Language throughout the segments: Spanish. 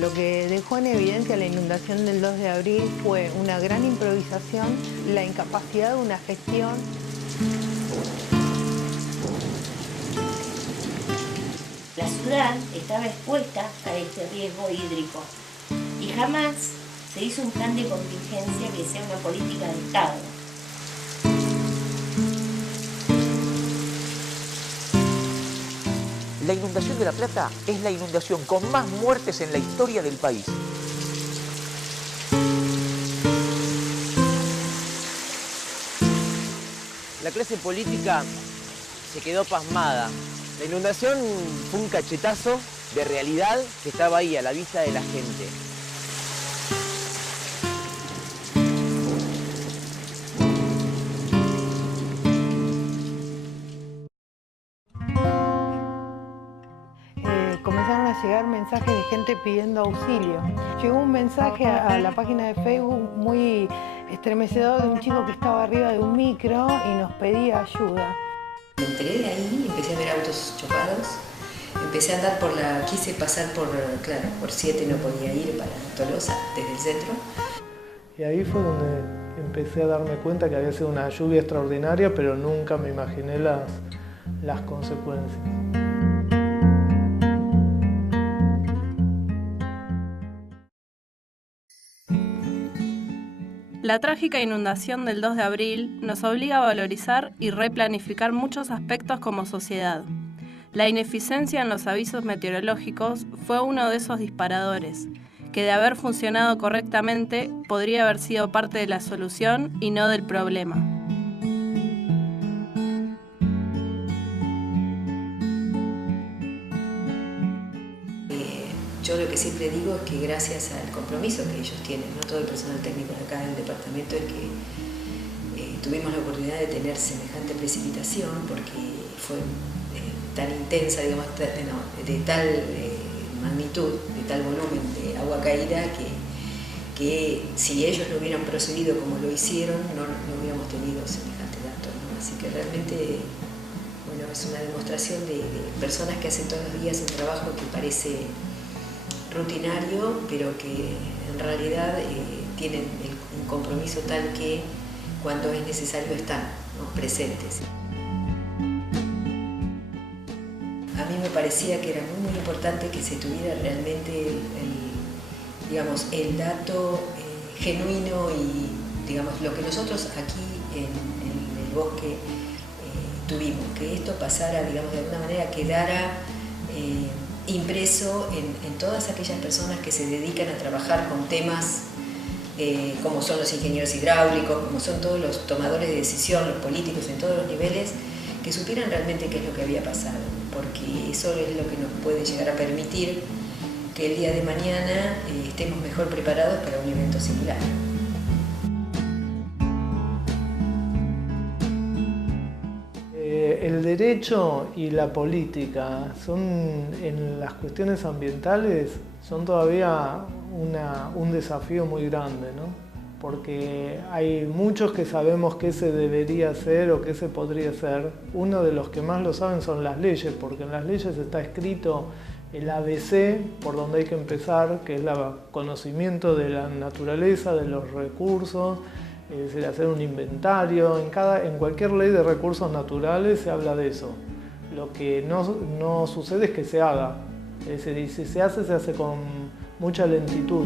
Lo que dejó en evidencia la inundación del 2 de abril fue una gran improvisación, la incapacidad de una gestión. La ciudad estaba expuesta a este riesgo hídrico y jamás se hizo un plan de contingencia que sea una política de Estado. La inundación de La Plata es la inundación con más muertes en la historia del país. La clase política se quedó pasmada. La inundación fue un cachetazo de realidad que estaba ahí a la vista de la gente. Comenzaron a llegar mensajes de gente pidiendo auxilio. Llegó un mensaje a la página de Facebook muy estremecedor de un chico que estaba arriba de un micro y nos pedía ayuda. Me enteré de ahí, empecé a ver autos chocados, empecé a andar quise pasar por 7, no podía ir para Tolosa, desde el centro. Y ahí fue donde empecé a darme cuenta que había sido una lluvia extraordinaria, pero nunca me imaginé las consecuencias. La trágica inundación del 2 de abril nos obliga a valorizar y replanificar muchos aspectos como sociedad. La ineficiencia en los avisos meteorológicos fue uno de esos disparadores, que de haber funcionado correctamente podría haber sido parte de la solución y no del problema. Yo lo que siempre digo es que gracias al compromiso que ellos tienen, no todo el personal técnico de acá del departamento, es que tuvimos la oportunidad de tener semejante precipitación, porque fue tan intensa, digamos, de tal magnitud, de tal volumen de agua caída, que si ellos no hubieran procedido como lo hicieron, no hubiéramos tenido semejante dato, ¿no? Así que realmente, bueno, es una demostración de personas que hacen todos los días un trabajo que parece rutinario, pero que en realidad tienen un compromiso tal que cuando es necesario están, ¿no?, presentes. A mí me parecía que era muy importante que se tuviera realmente el dato genuino y, digamos, lo que nosotros aquí en el bosque tuvimos, que esto pasara, digamos, de alguna manera quedara impreso en todas aquellas personas que se dedican a trabajar con temas como son los ingenieros hidráulicos, como son todos los tomadores de decisión, los políticos en todos los niveles, que supieran realmente qué es lo que había pasado, porque eso es lo que nos puede llegar a permitir que el día de mañana estemos mejor preparados para un evento similar. El derecho y la política en las cuestiones ambientales son todavía un desafío muy grande, ¿no? Porque hay muchos que sabemos qué se debería hacer o qué se podría hacer. Uno de los que más lo saben son las leyes, porque en las leyes está escrito el ABC por donde hay que empezar, que es el conocimiento de la naturaleza, de los recursos, es decir, hacer un inventario. En cualquier ley de recursos naturales se habla de eso. Lo que no sucede es que se haga. Es decir, y si se hace con mucha lentitud.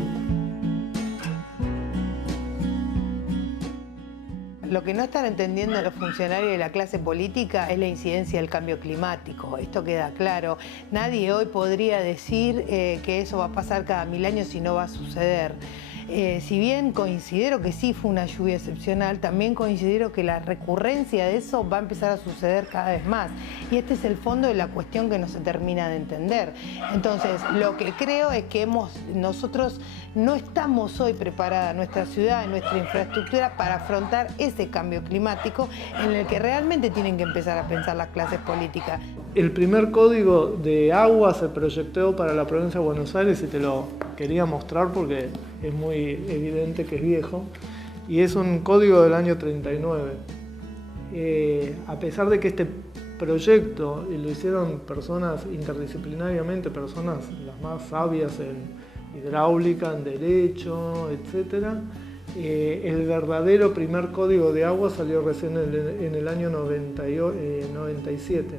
Lo que no están entendiendo los funcionarios de la clase política es la incidencia del cambio climático. Esto queda claro. Nadie hoy podría decir que eso va a pasar cada 1000 años y no va a suceder. Si bien considero que sí fue una lluvia excepcional, también considero que la recurrencia de eso va a empezar a suceder cada vez más. Y este es el fondo de la cuestión que no se termina de entender. Entonces, lo que creo es que nosotros no estamos hoy preparadas, nuestra ciudad, nuestra infraestructura, para afrontar ese cambio climático en el que realmente tienen que empezar a pensar las clases políticas. El primer código de agua se proyectó para la provincia de Buenos Aires y te lo quería mostrar porque es muy evidente que es viejo, y es un código del año 39. A pesar de que este proyecto lo hicieron personas interdisciplinariamente, personas las más sabias hidráulica, en derecho, etc. El verdadero primer código de agua salió recién en el año 97.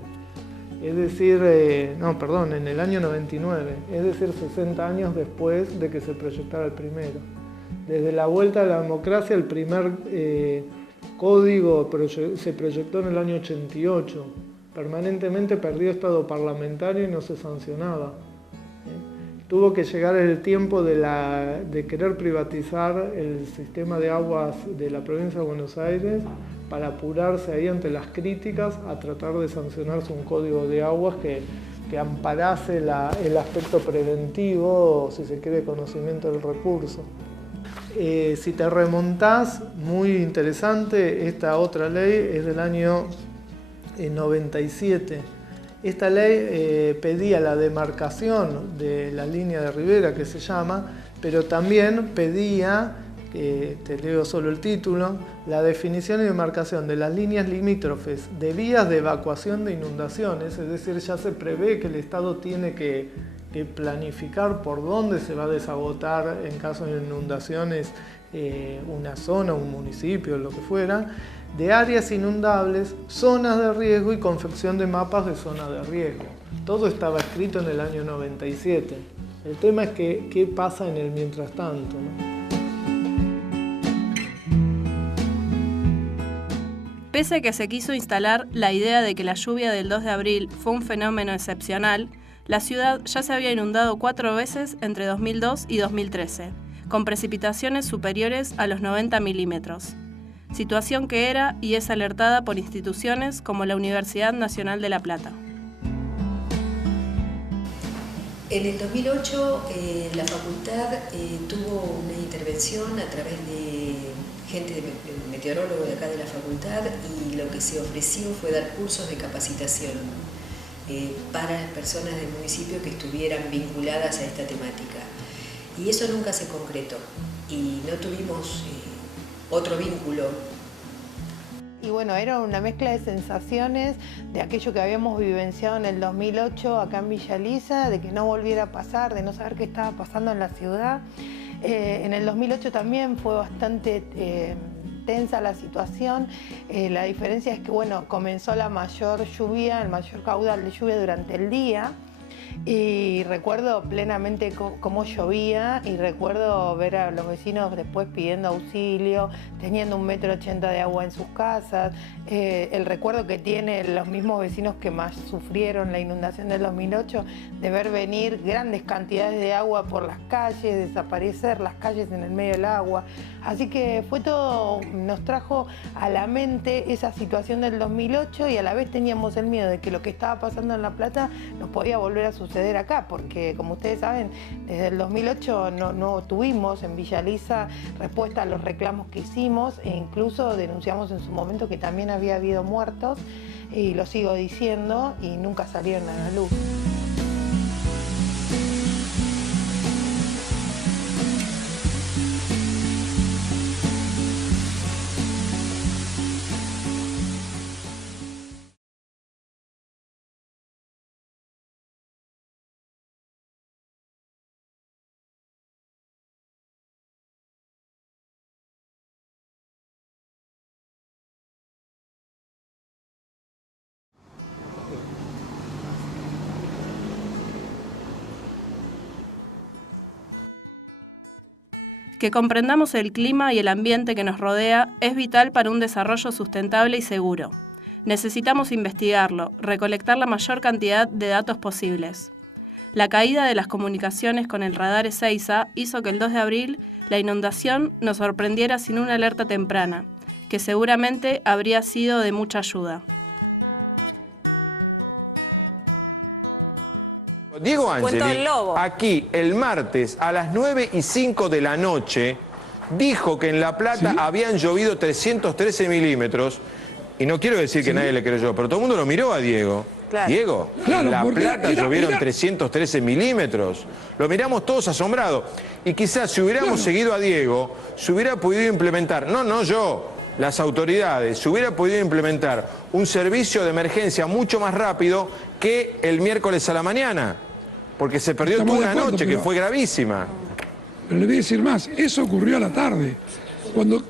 Es decir, en el año 99, es decir, 60 años después de que se proyectara el primero. Desde la vuelta a la democracia, el primer código se proyectó en el año 88. Permanentemente perdió estado parlamentario y no se sancionaba. Tuvo que llegar el tiempo de querer privatizar el sistema de aguas de la provincia de Buenos Aires para apurarse ahí ante las críticas a tratar de sancionarse un código de aguas que amparase el aspecto preventivo, o si se quiere, conocimiento del recurso. Si te remontás, muy interesante, esta otra ley es del año 97. Esta ley pedía la demarcación de la línea de ribera, que se llama, pero también pedía, te leo solo el título, la definición y demarcación de las líneas limítrofes de vías de evacuación de inundaciones, es decir, ya se prevé que el Estado tiene que planificar por dónde se va a desagotar en caso de inundaciones una zona, un municipio, lo que fuera, de áreas inundables, zonas de riesgo y confección de mapas de zonas de riesgo. Todo estaba escrito en el año 97. El tema es que qué pasa en el mientras tanto, ¿no? Pese a que se quiso instalar la idea de que la lluvia del 2 de abril fue un fenómeno excepcional, la ciudad ya se había inundado 4 veces entre 2002 y 2013, con precipitaciones superiores a los 90 milímetros. Situación que era y es alertada por instituciones como la Universidad Nacional de La Plata. En el 2008 la facultad tuvo una intervención a través de gente, meteorólogo de acá de la facultad, y lo que se ofreció fue dar cursos de capacitación para personas del municipio que estuvieran vinculadas a esta temática. Y eso nunca se concretó y no tuvimos otro vínculo. Y bueno, era una mezcla de sensaciones de aquello que habíamos vivenciado en el 2008 acá en Villa Elisa, de que no volviera a pasar, de no saber qué estaba pasando en la ciudad. En el 2008 también fue bastante tensa la situación. La diferencia es que, bueno, comenzó la mayor lluvia, el mayor caudal de lluvia durante el día. Y recuerdo plenamente cómo llovía, y recuerdo ver a los vecinos después pidiendo auxilio, teniendo 1,80 m de agua en sus casas. El recuerdo que tienen los mismos vecinos que más sufrieron la inundación del 2008, de ver venir grandes cantidades de agua por las calles, desaparecer las calles en el medio del agua. Así que fue todo, nos trajo a la mente esa situación del 2008, y a la vez teníamos el miedo de que lo que estaba pasando en La Plata nos podía volver a suceder acá, porque como ustedes saben, desde el 2008 no tuvimos en Villa Elisa respuesta a los reclamos que hicimos, e incluso denunciamos en su momento que también había habido muertos, y lo sigo diciendo, y nunca salieron a la luz. Que comprendamos el clima y el ambiente que nos rodea es vital para un desarrollo sustentable y seguro. Necesitamos investigarlo, recolectar la mayor cantidad de datos posibles. La caída de las comunicaciones con el radar Ezeiza hizo que el 2 de abril la inundación nos sorprendiera sin una alerta temprana, que seguramente habría sido de mucha ayuda. Diego Angeli, aquí el martes a las 9:05 de la noche, dijo que en La Plata habían llovido 313 milímetros. Y no quiero decir que nadie le creyó, pero todo el mundo lo miró a Diego. Claro. Diego, en La Plata llovieron 313 milímetros. Lo miramos todos asombrados. Y quizás si hubiéramos seguido a Diego, se hubiera podido implementar, no yo, las autoridades, se hubiera podido implementar un servicio de emergencia mucho más rápido que el miércoles a la mañana. porque se perdió toda una noche, que fue gravísima. Pero le voy a decir más, eso ocurrió a la tarde, cuando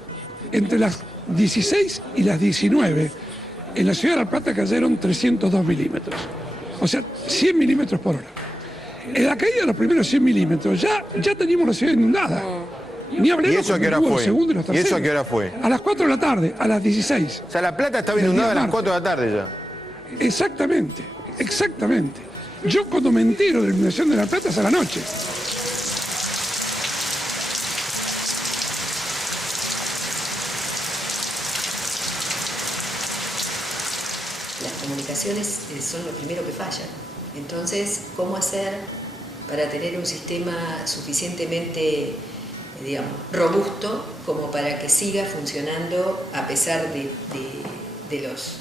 entre las 16 y las 19, en la ciudad de La Plata cayeron 302 milímetros, o sea, 100 milímetros por hora. En la caída de los primeros 100 milímetros ya teníamos la ciudad inundada. Ni hablemos. ¿Y eso a qué hora fue? ¿Y eso a qué hora fue? A las 4 de la tarde, a las 16. O sea, La Plata estaba inundada a las 4 de la tarde ya. Exactamente, exactamente. Yo cuando me entero de la inundación de La Plata es a la noche. Las comunicaciones son lo primero que fallan. Entonces, ¿cómo hacer para tener un sistema suficientemente, digamos, robusto como para que siga funcionando a pesar de los,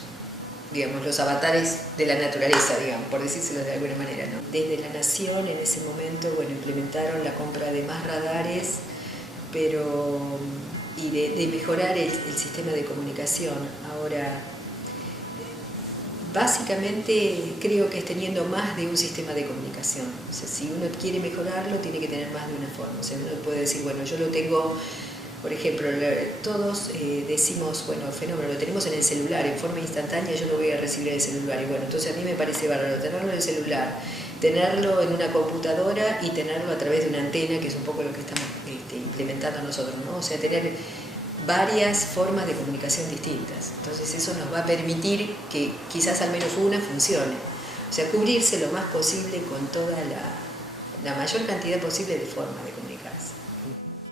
digamos, los avatares de la naturaleza, digamos, por decírselo de alguna manera, ¿no? Desde la Nación en ese momento, bueno, implementaron la compra de más radares, y de mejorar el sistema de comunicación. Ahora, básicamente creo que es teniendo más de un sistema de comunicación. O sea, si uno quiere mejorarlo, tiene que tener más de una forma. O sea, uno puede decir, bueno, yo lo tengo, por ejemplo, todos decimos, bueno, fenómeno, lo tenemos en el celular, en forma instantánea yo lo voy a recibir en el celular. Y bueno, entonces a mí me parece bárbaro tenerlo en el celular, tenerlo en una computadora y tenerlo a través de una antena, que es un poco lo que estamos implementando nosotros, ¿no? O sea, tener varias formas de comunicación distintas. Entonces eso nos va a permitir que quizás al menos una funcione. O sea, cubrirse lo más posible con toda la mayor cantidad posible de formas de comunicarse.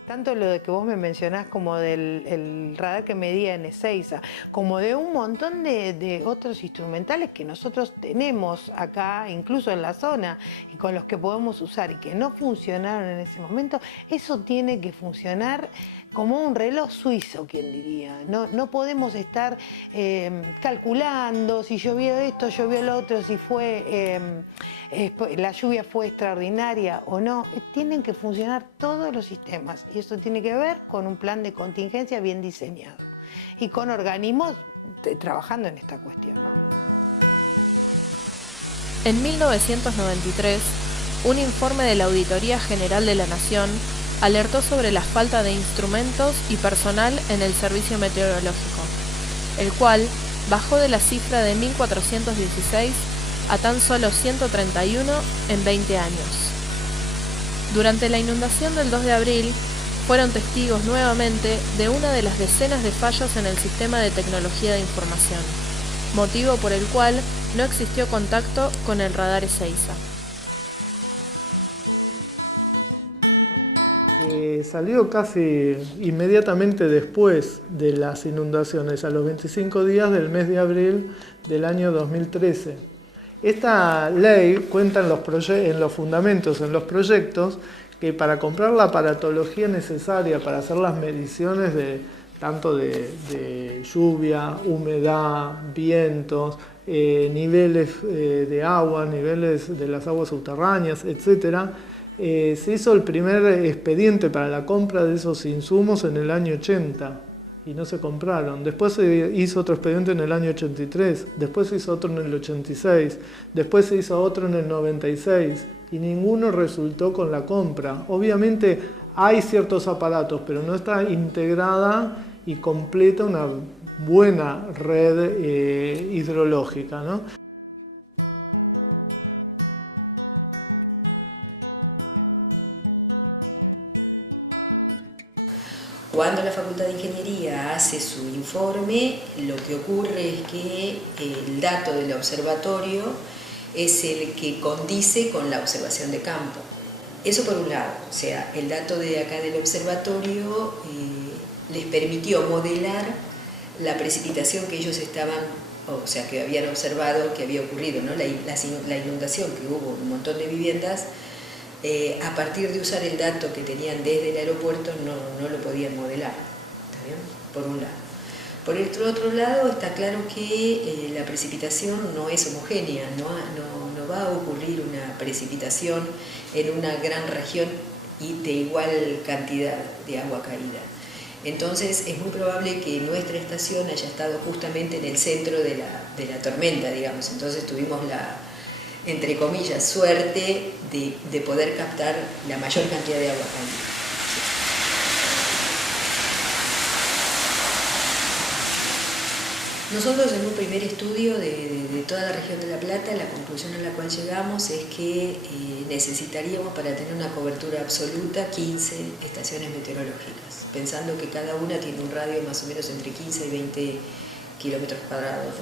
Tanto lo de que vos me mencionás como del radar que medía en Ezeiza, como de un montón de otros instrumentales que nosotros tenemos acá, incluso en la zona, y con los que podemos usar y que no funcionaron en ese momento, eso tiene que funcionar como un reloj suizo, quien diría. No podemos estar calculando si llovió esto, llovió lo otro, si la lluvia fue extraordinaria o no. Tienen que funcionar todos los sistemas y eso tiene que ver con un plan de contingencia bien diseñado y con organismos trabajando en esta cuestión, ¿no? En 1993, un informe de la Auditoría General de la Nación alertó sobre la falta de instrumentos y personal en el servicio meteorológico, el cual bajó de la cifra de 1.416 a tan solo 131 en 20 años. Durante la inundación del 2 de abril, fueron testigos nuevamente de una de las decenas de fallos en el sistema de tecnología de información, motivo por el cual no existió contacto con el radar Ezeiza. Salió casi inmediatamente después de las inundaciones, a los 25 días del mes de abril del año 2013. Esta ley cuenta en los fundamentos, en los proyectos, que para comprar la aparatología necesaria para hacer las mediciones tanto de lluvia, humedad, vientos, niveles de agua, niveles de las aguas subterráneas, etc., se hizo el primer expediente para la compra de esos insumos en el año 80 y no se compraron. Después se hizo otro expediente en el año 83, después se hizo otro en el 86, después se hizo otro en el 96 y ninguno resultó con la compra. Obviamente hay ciertos aparatos, pero no está integrada y completa una buena red hidrológica, ¿no? Cuando la Facultad de Ingeniería hace su informe, lo que ocurre es que el dato del observatorio es el que condice con la observación de campo. Eso por un lado, o sea, el dato de acá del observatorio les permitió modelar la precipitación que ellos estaban, o sea, que habían observado que había ocurrido, ¿no? La inundación que hubo en un montón de viviendas. A partir de usar el dato que tenían desde el aeropuerto no lo podían modelar, ¿está bien? Por un lado. Por el otro lado está claro que la precipitación no es homogénea, no va a ocurrir una precipitación en una gran región y de igual cantidad de agua caída. Entonces es muy probable que nuestra estación haya estado justamente en el centro de la tormenta, digamos. Entonces tuvimos entre comillas, suerte de poder captar la mayor cantidad de agua caliente. Nosotros en un primer estudio de toda la región de La Plata, la conclusión a la cual llegamos es que necesitaríamos para tener una cobertura absoluta 15 estaciones meteorológicas, pensando que cada una tiene un radio más o menos entre 15 y 20 kilómetros cuadrados,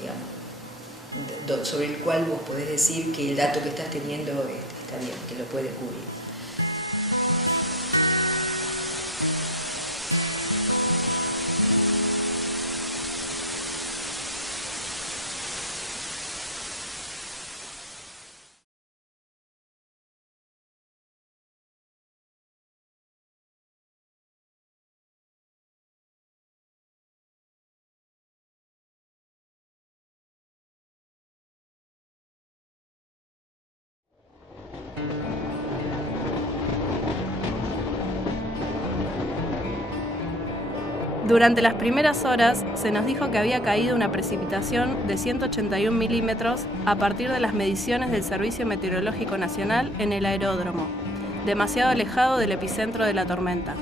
digamos, sobre el cual vos podés decir que el dato que estás teniendo está bien, que lo puede cubrir. Durante las primeras horas se nos dijo que había caído una precipitación de 181 milímetros a partir de las mediciones del Servicio Meteorológico Nacional en el aeródromo, demasiado alejado del epicentro de la tormenta.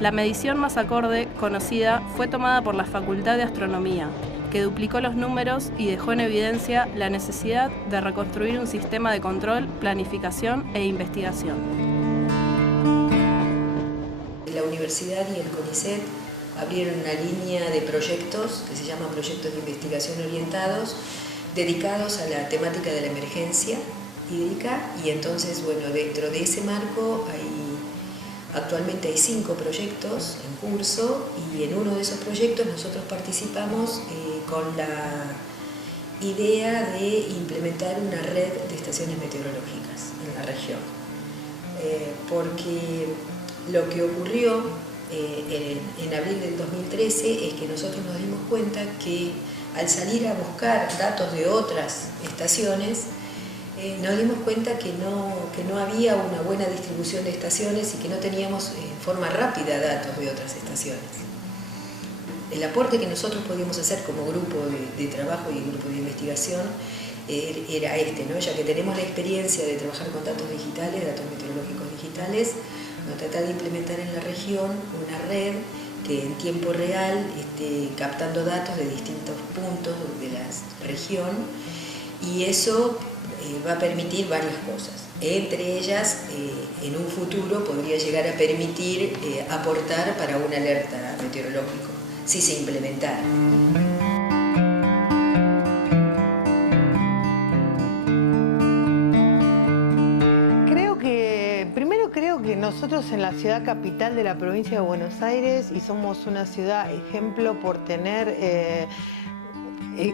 La medición más acorde conocida fue tomada por la Facultad de Astronomía, que duplicó los números y dejó en evidencia la necesidad de reconstruir un sistema de control, planificación e investigación. La universidad y el CONICET abrieron una línea de proyectos que se llaman proyectos de investigación orientados, dedicados a la temática de la emergencia hídrica, y entonces, bueno, dentro de ese marco actualmente hay 5 proyectos en curso, y en uno de esos proyectos nosotros participamos con la idea de implementar una red de estaciones meteorológicas en la región, porque lo que ocurrió en abril del 2013 es que nosotros nos dimos cuenta que al salir a buscar datos de otras estaciones, nos dimos cuenta que no había una buena distribución de estaciones y que no teníamos en forma rápida datos de otras estaciones. El aporte que nosotros podíamos hacer como grupo de trabajo y grupo de investigación era ¿no? Ya que tenemos la experiencia de trabajar con datos digitales, datos meteorológicos digitales, tratar de implementar en la región una red que en tiempo real esté captando datos de distintos puntos de la región, y eso va a permitir varias cosas. Entre ellas, en un futuro podría llegar a permitir aportar para una alerta meteorológico, si se implementara. Creo que nosotros en la ciudad capital de la provincia de Buenos Aires, y somos una ciudad ejemplo por tener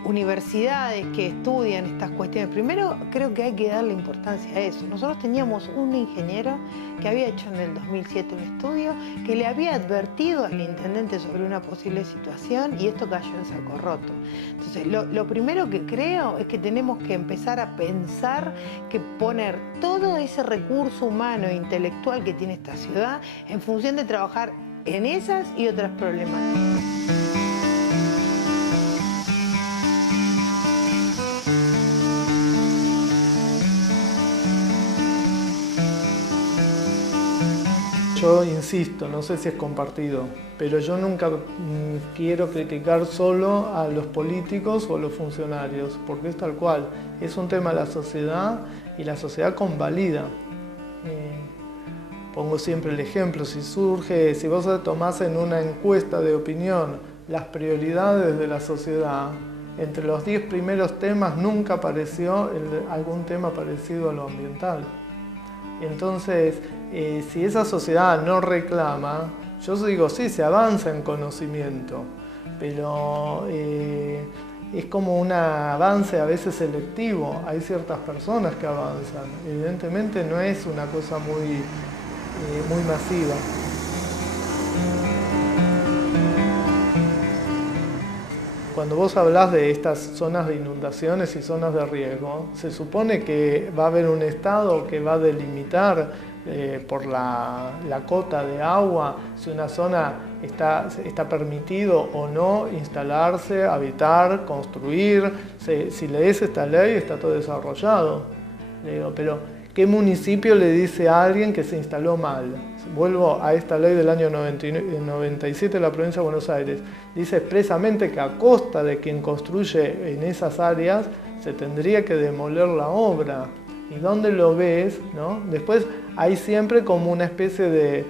universidades que estudian estas cuestiones. Primero, creo que hay que darle importancia a eso. Nosotros teníamos un ingeniero que había hecho en el 2007 un estudio que le había advertido al intendente sobre una posible situación, y esto cayó en saco roto. Entonces, lo primero que creo es que tenemos que empezar a pensar que poner todo ese recurso humano e intelectual que tiene esta ciudad en función de trabajar en esas y otras problemáticas. Yo insisto, no sé si es compartido, pero yo nunca quiero criticar solo a los políticos o a los funcionarios, porque es tal cual, es un tema de la sociedad y la sociedad convalida. Pongo siempre el ejemplo, si vos tomás en una encuesta de opinión las prioridades de la sociedad, entre los 10 primeros temas nunca apareció algún tema parecido a lo ambiental. Entonces, si esa sociedad no reclama, yo digo, sí, se avanza en conocimiento, pero es como un avance a veces selectivo. Hay ciertas personas que avanzan. Evidentemente no es una cosa muy masiva. cuando vos hablás de estas zonas de inundaciones y zonas de riesgo, se supone que va a haber un Estado que va a delimitar por la cota de agua si una zona está permitido o no instalarse, habitar, construir. Si lees esta ley está todo desarrollado. Le digo, pero ¿qué municipio le dice a alguien que se instaló mal? Vuelvo a esta ley del año 97 de la provincia de Buenos Aires. Dice expresamente que a costa de quien construye en esas áreas se tendría que demoler la obra. ¿Y dónde lo ves? ¿No? Después hay siempre como una especie de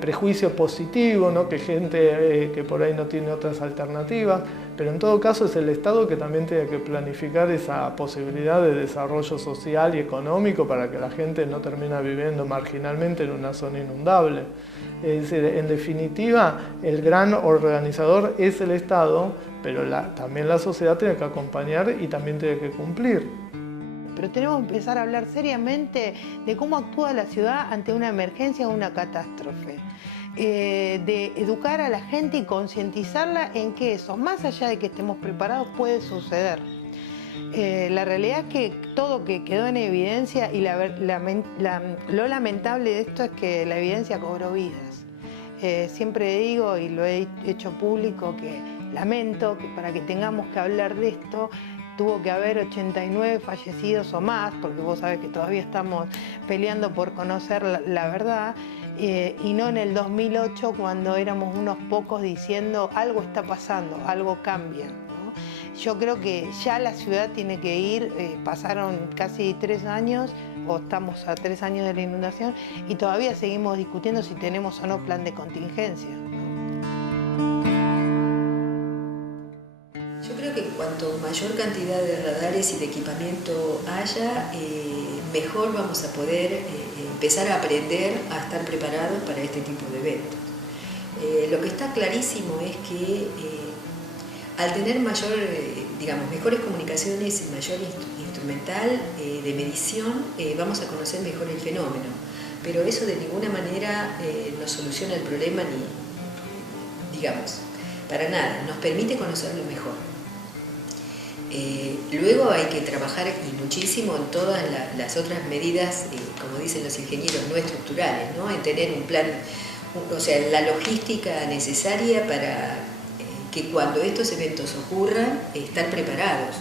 prejuicio positivo, ¿no? Que gente que por ahí no tiene otras alternativas, pero en todo caso es el Estado que también tiene que planificar esa posibilidad de desarrollo social y económico para que la gente no termine viviendo marginalmente en una zona inundable. Es decir, en definitiva, el gran organizador es el Estado, pero también la sociedad tiene que acompañar y también tiene que cumplir. Pero tenemos que empezar a hablar seriamente de cómo actúa la ciudad ante una emergencia o una catástrofe. De educar a la gente y concientizarla en que eso, más allá de que estemos preparados, puede suceder. La realidad es que todo que quedó en evidencia y lo lamentable de esto es que la evidencia cobró vidas. Siempre digo y lo he hecho público que lamento que para que tengamos que hablar de esto tuvo que haber 89 fallecidos o más, porque vos sabés que todavía estamos peleando por conocer la verdad, y no en el 2008 cuando éramos unos pocos diciendo algo está pasando, algo cambia, ¿no? Yo creo que ya la ciudad tiene que ir, pasaron casi 3 años, o estamos a 3 años de la inundación, y todavía seguimos discutiendo si tenemos o no plan de contingencia. Yo creo que cuanto mayor cantidad de radares y de equipamiento haya, mejor vamos a poder empezar a aprender a estar preparados para este tipo de eventos. Lo que está clarísimo es que al tener mejores comunicaciones y mayor instrumental de medición, vamos a conocer mejor el fenómeno. Pero eso de ninguna manera nos soluciona el problema para nada, nos permite conocerlo mejor. Luego hay que trabajar y muchísimo en todas las otras medidas, como dicen los ingenieros, no estructurales, ¿no? En tener un plan, la logística necesaria para que cuando estos eventos ocurran, estar preparados.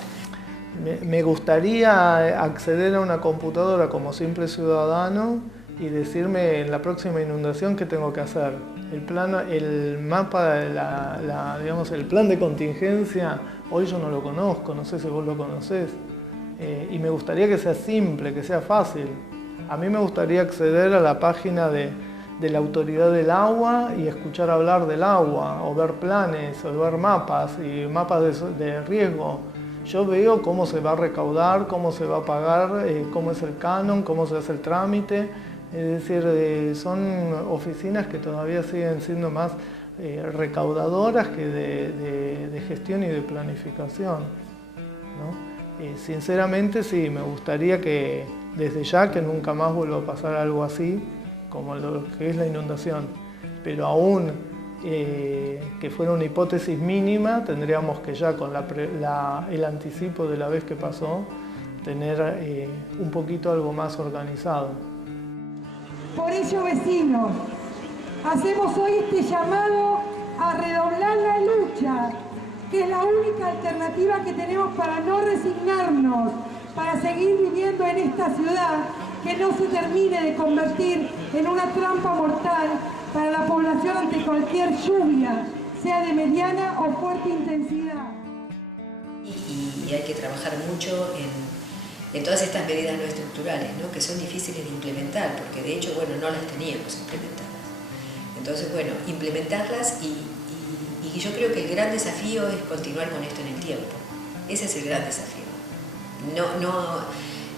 Me gustaría acceder a una computadora como simple ciudadano y decirme en la próxima inundación qué tengo que hacer. El mapa, el plan de contingencia, hoy yo no lo conozco, no sé si vos lo conocés. Y me gustaría que sea simple, que sea fácil. A mí me gustaría acceder a la página de la Autoridad del Agua y escuchar hablar del agua, o ver planes, o ver mapas, y mapas de riesgo. Yo veo cómo se va a recaudar, cómo se va a pagar, cómo es el canon, cómo se hace el trámite. Es decir, son oficinas que todavía siguen siendo más recaudadoras que de gestión y de planificación, ¿no? Sinceramente sí, me gustaría que desde ya que nunca más vuelva a pasar algo así, como lo que es la inundación, pero aún que fuera una hipótesis mínima, tendríamos que ya con el anticipo de la vez que pasó, tener un poquito algo más organizado. Por ello, vecinos, hacemos hoy este llamado a redoblar la lucha, que es la única alternativa que tenemos para no resignarnos, para seguir viviendo en esta ciudad que no se termine de convertir en una trampa mortal para la población ante cualquier lluvia, sea de mediana o fuerte intensidad. Y hay que trabajar mucho en todas estas medidas no estructurales, ¿no? Que son difíciles de implementar, porque de hecho, no las teníamos implementadas. Entonces, implementarlas y yo creo que el gran desafío es continuar con esto en el tiempo. Ese es el gran desafío.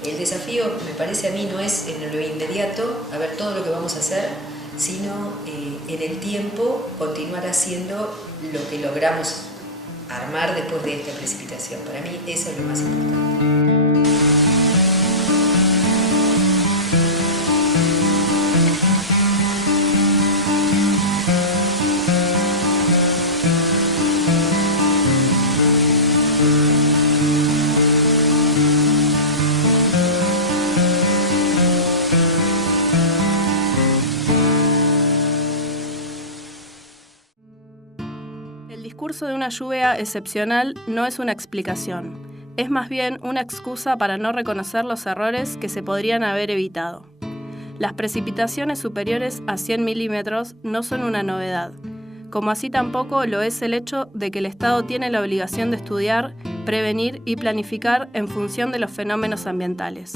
El desafío, me parece a mí, no es en lo inmediato, a ver todo lo que vamos a hacer, sino en el tiempo continuar haciendo lo que logramos armar después de esta precipitación. Para mí eso es lo más importante. curso de una lluvia excepcional no es una explicación, es más bien una excusa para no reconocer los errores que se podrían haber evitado. Las precipitaciones superiores a 100 milímetros no son una novedad, como así tampoco lo es el hecho de que el Estado tiene la obligación de estudiar, prevenir y planificar en función de los fenómenos ambientales.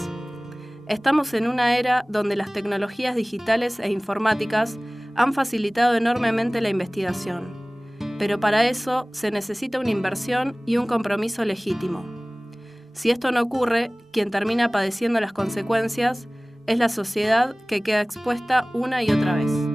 Estamos en una era donde las tecnologías digitales e informáticas han facilitado enormemente la investigación, pero para eso se necesita una inversión y un compromiso legítimo. Si esto no ocurre, quien termina padeciendo las consecuencias es la sociedad, que queda expuesta una y otra vez.